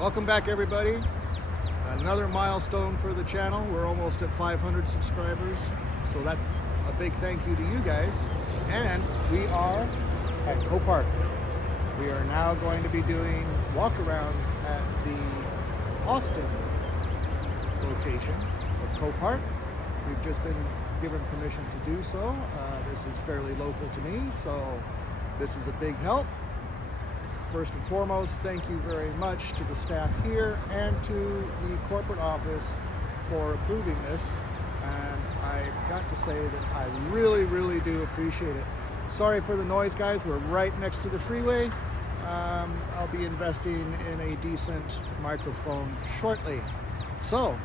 Welcome back, everybody. Another milestone for the channel. We're almost at 500 subscribers, so that's a big thank you to you guys. And we are at Copart. We are now going to be doing walkarounds at the Austin location of Copart. We've just been given permission to do so. This is fairly local to me, so this is a big help. First and foremost, thank you very much to the staff here and to the corporate office for approving this. And I've got to say that I really do appreciate it. Sorry for the noise, guys. We're right next to the freeway. I'll be investing in a decent microphone shortly. So,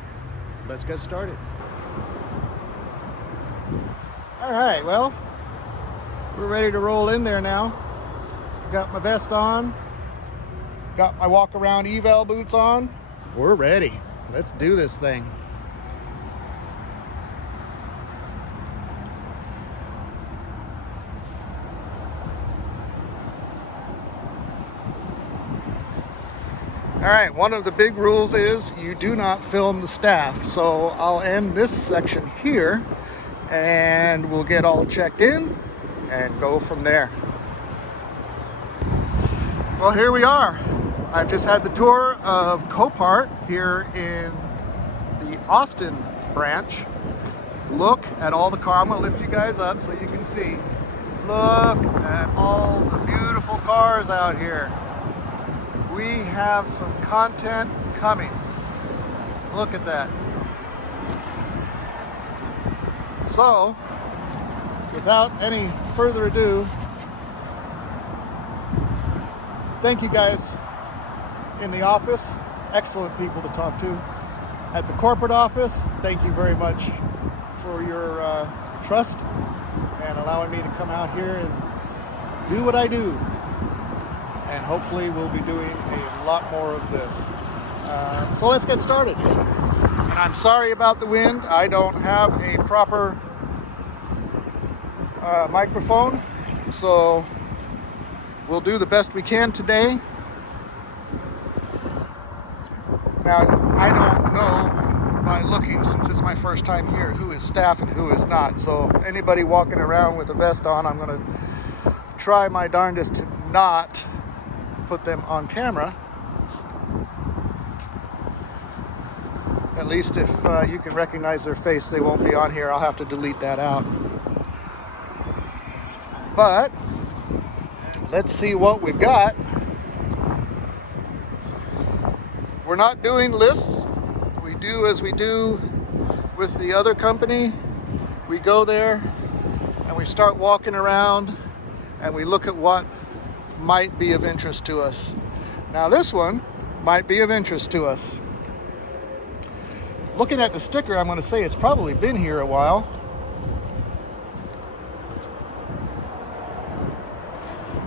let's get started. All right, well, we're ready to roll in there now. Got my vest on, got my walk around Eval boots on. We're ready. Let's do this thing. All right, one of the big rules is you do not film the staff. So I'll end this section here and we'll get all checked in and go from there. Well, here we are. I've just had the tour of Copart here in the Austin branch. Look at all the car. I'm gonna lift you guys up so you can see. Look at all the beautiful cars out here. We have some content coming. Look at that. So, without any further ado, thank you guys in the office, excellent people to talk to. At the corporate office, thank you very much for your trust and allowing me to come out here and do what I do. And hopefully we'll be doing a lot more of this. So let's get started. And I'm sorry about the wind. I don't have a proper microphone, so we'll do the best we can today. Now, I don't know by looking, since it's my first time here, who is staff and who is not. So anybody walking around with a vest on, I'm gonna try my darndest to not put them on camera. At least if you can recognize their face, they won't be on here. I'll have to delete that out. But let's see what we've got. We're not doing lists. We do as we do with the other company. We go there and we start walking around and we look at what might be of interest to us. Now this one might be of interest to us. Looking at the sticker, I'm going to say it's probably been here a while.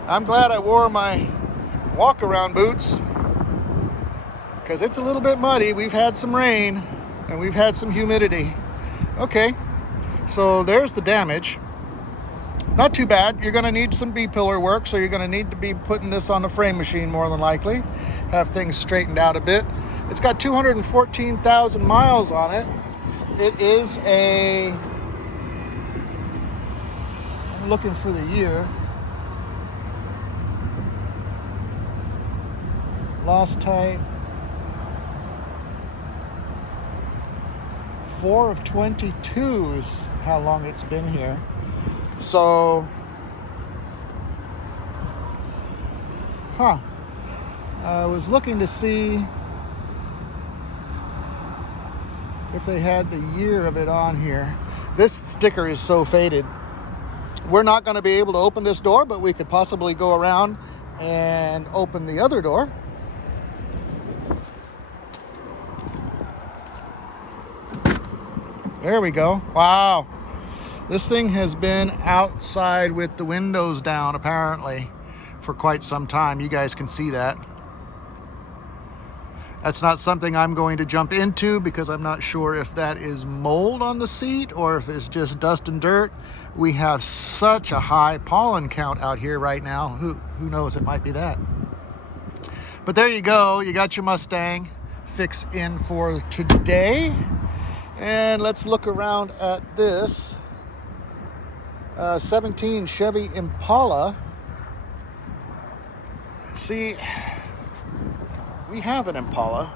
I'm glad I wore my walk-around boots because it's a little bit muddy. We've had some rain and we've had some humidity. Okay, so there's the damage. Not too bad. You're going to need some B-pillar work, so you're going to need to be putting this on the frame machine more than likely. Have things straightened out a bit. It's got 214,000 miles on it. It is a... I'm looking for the year. Lost type. 4 of 22 is how long it's been here. So, I was looking to see if they had the year of it on here. This sticker is so faded. We're not going to be able to open this door, but we could possibly go around and open the other door. There we go. Wow. This thing has been outside with the windows down, apparently, for quite some time. You guys can see that. That's not something I'm going to jump into because I'm not sure if that is mold on the seat or if it's just dust and dirt. We have such a high pollen count out here right now. Who knows, it might be that. But there you go. You got your Mustang fix in for today. And let's look around at this 17 Chevy Impala. See, we have an Impala,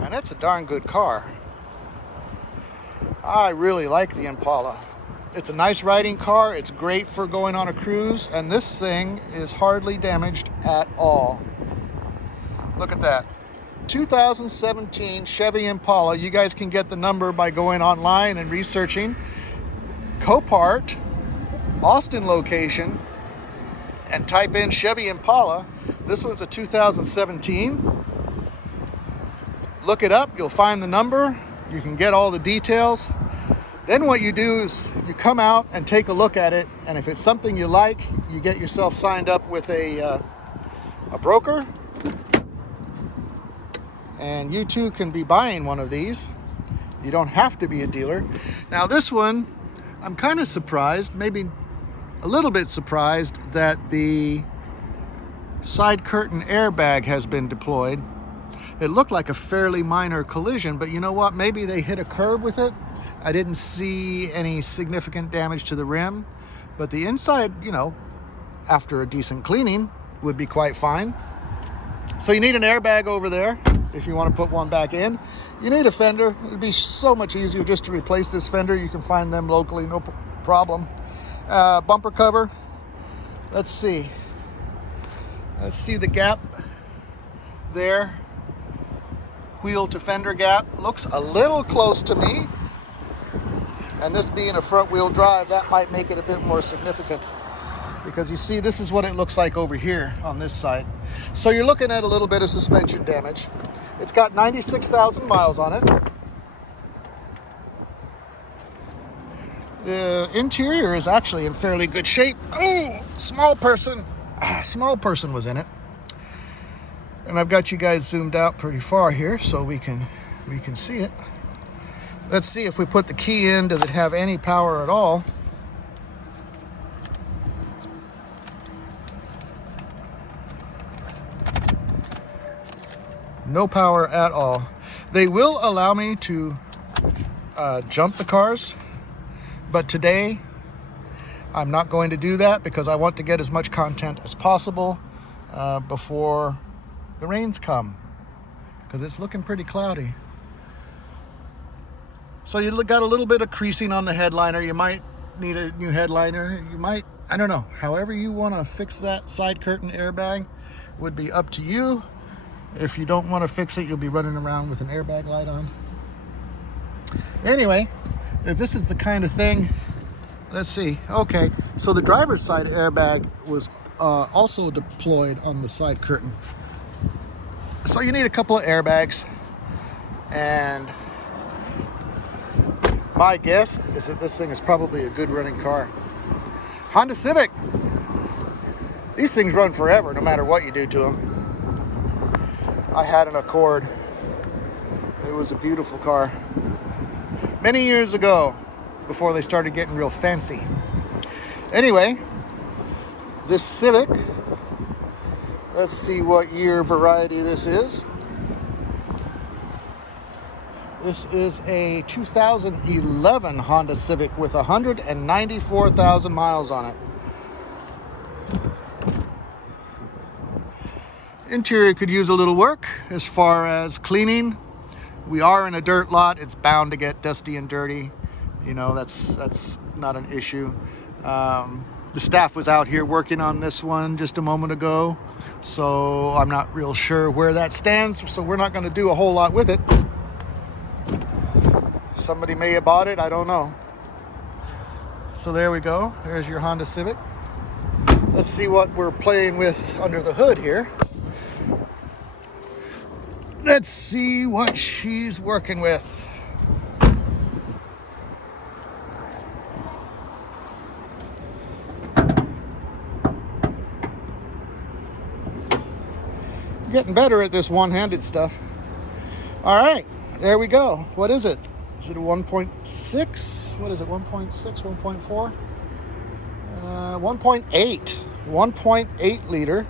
and it's a darn good car. I really like the Impala. It's a nice riding car. It's great for going on a cruise, and this thing is hardly damaged at all. Look at that. 2017 Chevy Impala. You guys can get the number by going online and researching Copart, Austin location, and type in Chevy Impala. This one's a 2017. Look it up, you'll find the number, you can get all the details. Then what you do is you come out and take a look at it, and if it's something you like, you get yourself signed up with a broker, and you too can be buying one of these. You don't have to be a dealer. Now this one, I'm kind of surprised, maybe a little bit surprised, that the side curtain airbag has been deployed. It looked like a fairly minor collision, but you know what? Maybe they hit a curb with it. I didn't see any significant damage to the rim, but the inside, you know, after a decent cleaning, would be quite fine. So you need an airbag over there if you want to put one back in. You need a fender. It'd be so much easier just to replace this fender. You can find them locally, no problem. Bumper cover. Let's see the gap there. Wheel to fender gap looks a little close to me, and this being a front wheel drive, that might make it a bit more significant, because you see this is what it looks like over here on this side. So you're looking at a little bit of suspension damage. It's got 96,000 miles on it. The interior is actually in fairly good shape. Oh, small person was in it. And I've got you guys zoomed out pretty far here so we can see it. Let's see if we put the key in, does it have any power at all? No power at all. They will allow me to jump the cars, but today I'm not going to do that because I want to get as much content as possible before the rains come, because it's looking pretty cloudy. So you got a little bit of creasing on the headliner. You might need a new headliner. You might, I don't know, however you want to fix that side curtain airbag would be up to you. If you don't want to fix it, you'll be running around with an airbag light on. Anyway, if this is the kind of thing, let's see. Okay, so the driver's side airbag was also deployed on the side curtain. So you need a couple of airbags, and my guess is that this thing is probably a good running car. Honda Civic. These things run forever, no matter what you do to them. I had an Accord. It was a beautiful car. Many years ago, before they started getting real fancy. Anyway, this Civic, let's see what year variety this is. This is a 2011 Honda Civic with 194,000 miles on it. Interior could use a little work as far as cleaning. We are in a dirt lot. It's bound to get dusty and dirty. You know, that's not an issue. The staff was out here working on this one just a moment ago, so I'm not real sure where that stands, so we're not going to do a whole lot with it. Somebody may have bought it, I don't know. So there we go. There's your Honda Civic. Let's see what we're playing with under the hood here. Let's see what she's working with. Getting better at this one-handed stuff. All right, there we go. What is it? Is it a 1.6? What is it, 1.6, 1.4? 1.8. 1.8 liter.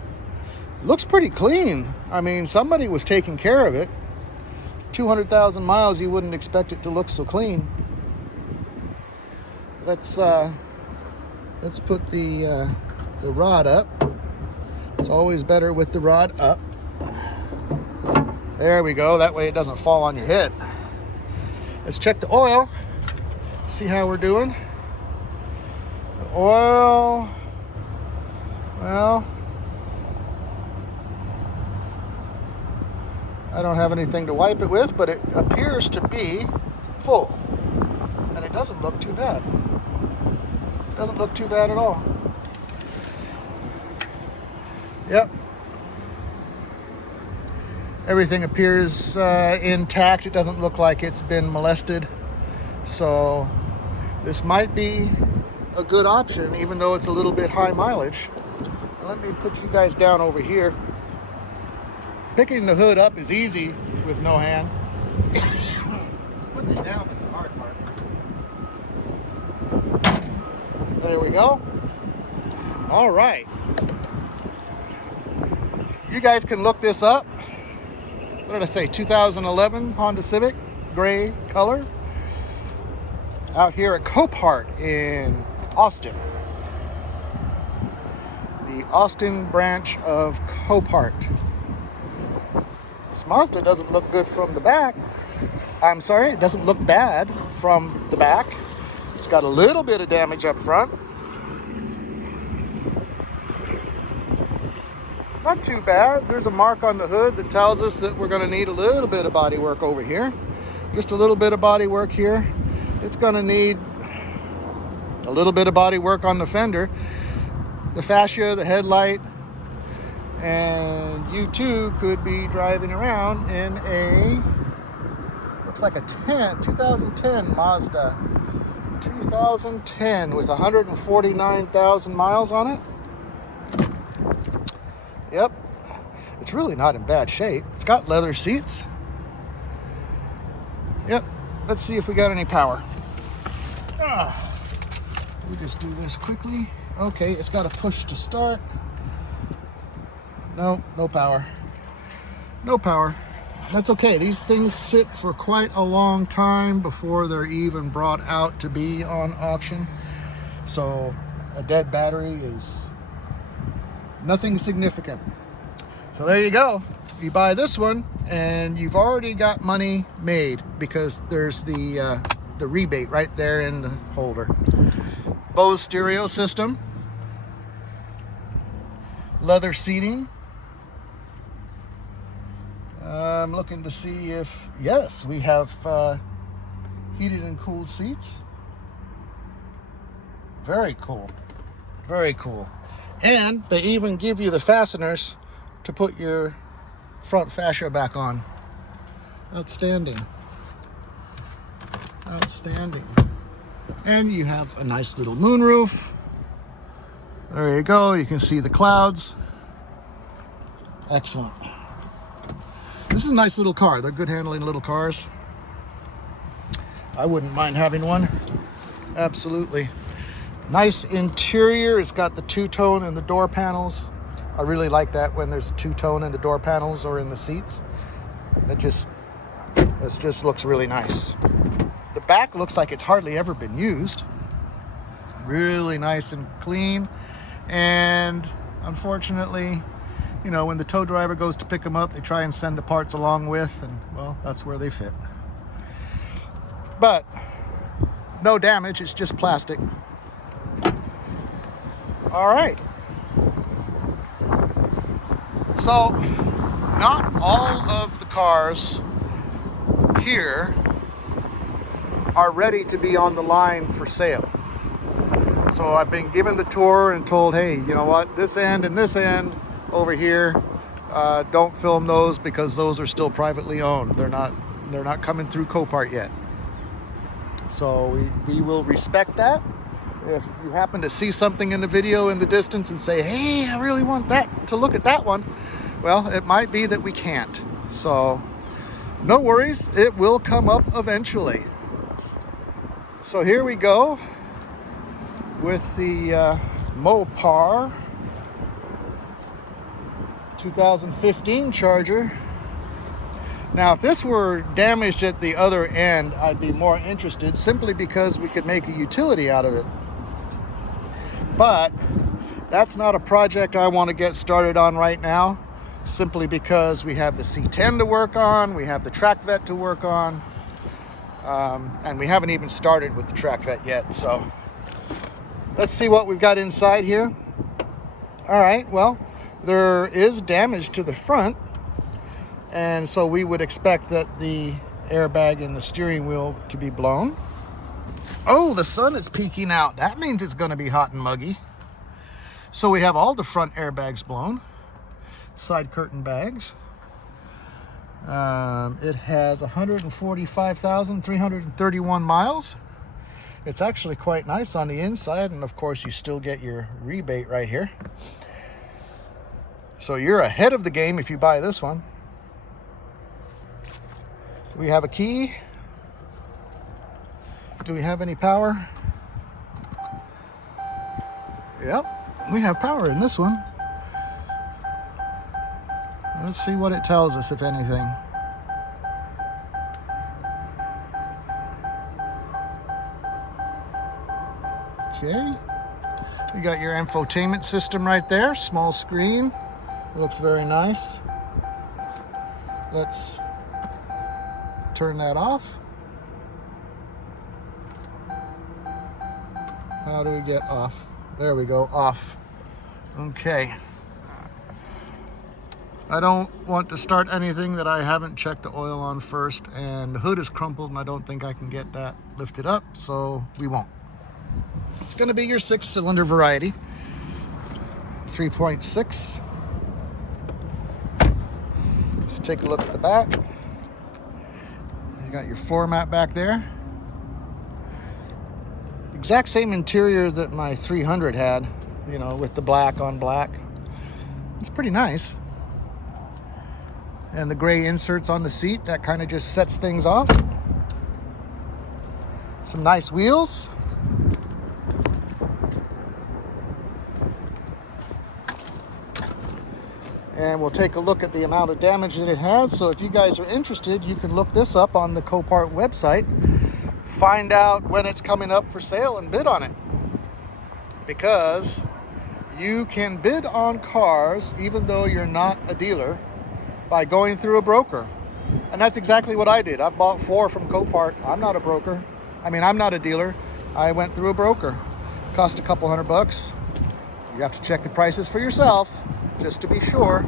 Looks pretty clean. I mean, somebody was taking care of it. 200,000 miles, you wouldn't expect it to look so clean. Let's put the rod up. It's always better with the rod up. There we go. That way it doesn't fall on your head. Let's check the oil. See how we're doing. The oil, well, I don't have anything to wipe it with, but it appears to be full. And it doesn't look too bad. Doesn't look too bad at all. Yep. Everything appears intact. It doesn't look like it's been molested. So this might be a good option, even though it's a little bit high mileage. Let me put you guys down over here. Picking the hood up is easy with no hands. Putting it down is the hard part. There we go. All right. You guys can look this up. What did I say? 2011 Honda Civic, gray color. Out here at Copart in Austin. The Austin branch of Copart. This Mazda doesn't look good from the back. I'm sorry, it doesn't look bad from the back. It's got a little bit of damage up front. Not too bad. There's a mark on the hood that tells us that we're going to need a little bit of body work over here. Just a little bit of body work here. It's going to need a little bit of body work on the fender, the fascia, the headlight, and you too could be driving around in a, looks like a 2010 Mazda. 2010 with 149,000 miles on it. Yep, it's really not in bad shape. It's got leather seats. Yep, let's see if we got any power. We just do this quickly. Okay, it's got a push to start. No power. No power. That's okay. These things sit for quite a long time before they're even brought out to be on auction. So a dead battery is nothing significant. So there you go. You buy this one and you've already got money made because there's the rebate right there in the holder. Bose stereo system. Leather seating. I'm looking to see if, yes, we have heated and cooled seats. Very cool. Very cool. And they even give you the fasteners to put your front fascia back on. Outstanding. Outstanding. And you have a nice little moonroof. There you go. You can see the clouds. Excellent. This is a nice little car. They're good handling little cars. I wouldn't mind having one. Absolutely. Nice interior. It's got the two-tone in the door panels. I really like that when there's a two-tone in the door panels or in the seats. It just looks really nice. The back looks like it's hardly ever been used. Really nice and clean. And unfortunately, you know, when the tow driver goes to pick them up, they try and send the parts along with, and well, that's where they fit. But no damage, it's just plastic. All right. So not all of the cars here are ready to be on the line for sale. So I've been given the tour and told, hey, you know what, this end and this end over here, don't film those because those are still privately owned. They're not coming through Copart yet. So we will respect that. If you happen to see something in the video in the distance and say, hey, I really want that to look at that one, well, it might be that we can't. So no worries, it will come up eventually. So here we go with the Mopar 2015 Charger. Now, if this were damaged at the other end, I'd be more interested, simply because we could make a utility out of it. But that's not a project I want to get started on right now, simply because we have the C10 to work on, we have the track vet to work on, and we haven't even started with the track vet yet. So let's see what we've got inside here. All right, well, there is damage to the front, and so we would expect that the airbag in the steering wheel to be blown. Oh, the sun is peeking out. That means it's going to be hot and muggy. So we have all the front airbags blown, side curtain bags. It has 145,331 miles. It's actually quite nice on the inside, and of course you still get your rebate right here. So you're ahead of the game if you buy this one. We have a key. Do we have any power? Yep, we have power in this one. Let's see what it tells us, if anything. Okay, you got your infotainment system right there, small screen, looks very nice. Let's turn that off. How do we get off? There we go, off. Okay. I don't want to start anything that I haven't checked the oil on first, and the hood is crumpled and I don't think I can get that lifted up, so we won't. It's going to be your 6-cylinder variety, 3.6. Let's take a look at the back. You got your floor mat back there. Exact same interior that my 300 had, you know, with the black on black. It's pretty nice. And the gray inserts on the seat, that kind of just sets things off. Some nice wheels. And we'll take a look at the amount of damage that it has. So if you guys are interested, you can look this up on the Copart website. Find out when it's coming up for sale and bid on it. Because you can bid on cars even though you're not a dealer by going through a broker. And that's exactly what I did. I've bought 4 from Copart. I'm not a broker. I mean, I'm not a dealer. I went through a broker. Cost a couple $100. You have to check the prices for yourself, just to be sure.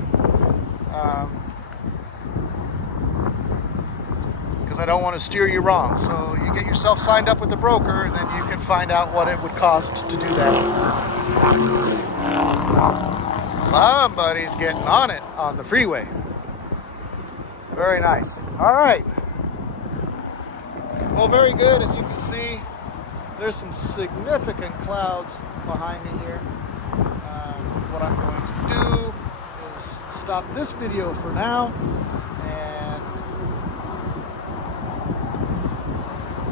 Because I don't want to steer you wrong. So you get yourself signed up with the broker, and then you can find out what it would cost to do that. Somebody's getting on it on the freeway. Very nice. All right. Well, very good. As you can see, there's some significant clouds behind me here. What I'm going to do is stop this video for now, and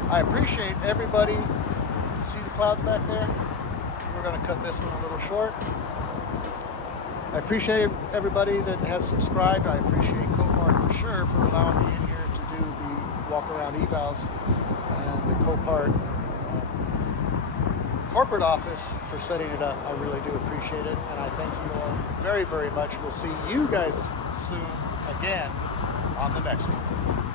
I appreciate everybody. See the clouds back there? We're going to cut this one a little short. I appreciate everybody that has subscribed. I appreciate Copart for sure for allowing me in here to do the walk around evals, and the Copart corporate office for setting it up. I really do appreciate it, and I thank you all very, very much. We'll see you guys soon again on the next one.